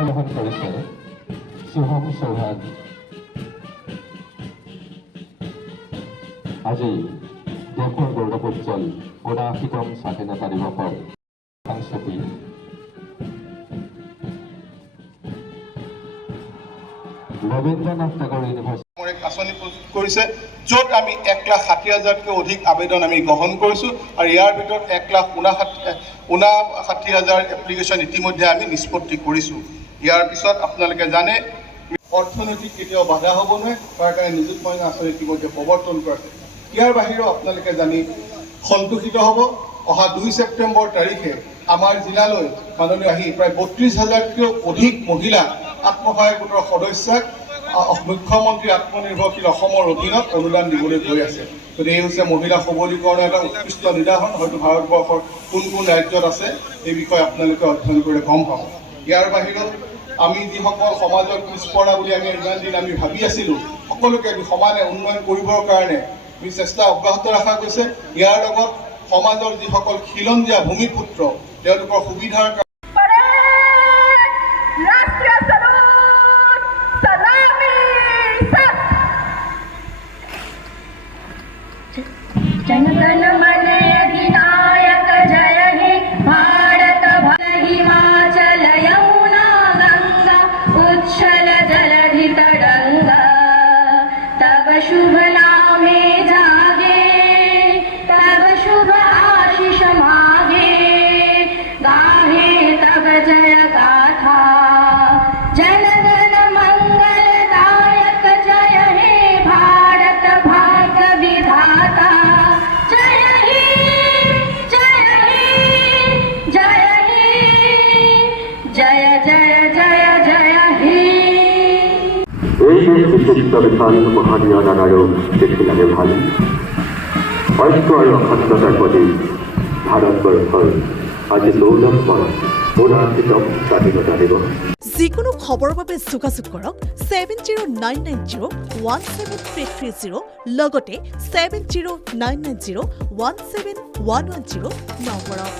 অংশগ্ৰহণ কৰিছে শুভম চৌহান। আজি দেশৰ গৌৰৱোজ্জ্বল ৭৯তম স্বাধীনতা দিৱসৰ সাংস্কৃতি ৰবীন্দ্ৰনাথ টেগৰ ইউনিভাৰ্চিটি আঁচনি প্ৰস্তুত কৰিছে, য'ত আমি ১,৬০,০০০তকৈ অধিক আবেদন আমি গ্ৰহণ কৰিছোঁ আৰু ইয়াৰ ভিতৰত ১,৫৯,০০০ এপ্লিকেশ্যন ইতিমধ্যে আমি নিষ্পত্তি কৰিছোঁ। ইয়াৰ পিছত আপোনালোকে জানে অৰ্থনৈতিক কেতিয়াও বাধা হ'ব নোৱাৰে, তাৰ কাৰণে নিযুত মইনা আঁচনি ইতিমধ্যে প্ৰৱৰ্তন কৰিছে। ইয়াৰ বাহিৰেও আপোনালোকে জানি সন্তোষিত হ'ব, অহা ২ ছেপ্টেম্বৰ তাৰিখে আমাৰ জিলালৈ মাননীয় আহি প্ৰায় ৩২,০০০তকৈও অধিক মহিলা আত্মসহায়ক গোটৰ সদস্যাক মুখ্যমন্ত্ৰী আত্মনিৰ্ভৰশীল অসমৰ অধীনত অনুদান দিবলৈ গৈ আছে। গতিকে এই হৈছে মহিলা সবলীকৰণৰ এটা উৎকৃষ্ট নিদৰ্শন। হয়তো ভাৰতবৰ্ষৰ কোন কোন ৰাজ্যত আছে এই বিষয়ে আপোনালোকে অধ্যয়ন কৰিলে গম পাব। ইয়াৰ বাহিৰেও আমি যিসকল সমাজৰ পিছপৰা বুলি আমি ইমান দিন আমি ভাবি আছিলোঁ, সকলোকে আমি সমানে উন্নয়ন কৰিবৰ কাৰণে আমি চেষ্টা অব্যাহত ৰখা গৈছে। ইয়াৰ লগত সমাজৰ যিসকল খিলঞ্জীয়া ভূমিপুত্ৰ তেওঁলোকৰ সুবিধাৰ কাৰণে जनगण मन अधिनायक जय हे भारत हिमाचल यमुना गंगा उच्छल जलधि तरंगा तब शुभ नामे जागे तब शुभ आशीष मागे गाहे तब जय गाथा जनगण मंगलदायक जय हे भारत भाग्य विधाता এই বিচিত্ৰ বিশাল মহানীয় নানাৰো দেখিলানে ভাল ঐক্য আৰু অখণ্ডতাৰ প্ৰতি ভাৰতবৰ্ষৰ আজি গৌৰৱময় ৭৯তম স্বাধীনতা দিৱস। যিকোনো খবৰৰ বাবে যোগাযোগ কৰক 7099017330 লগতে 7099017110 নম্বৰত।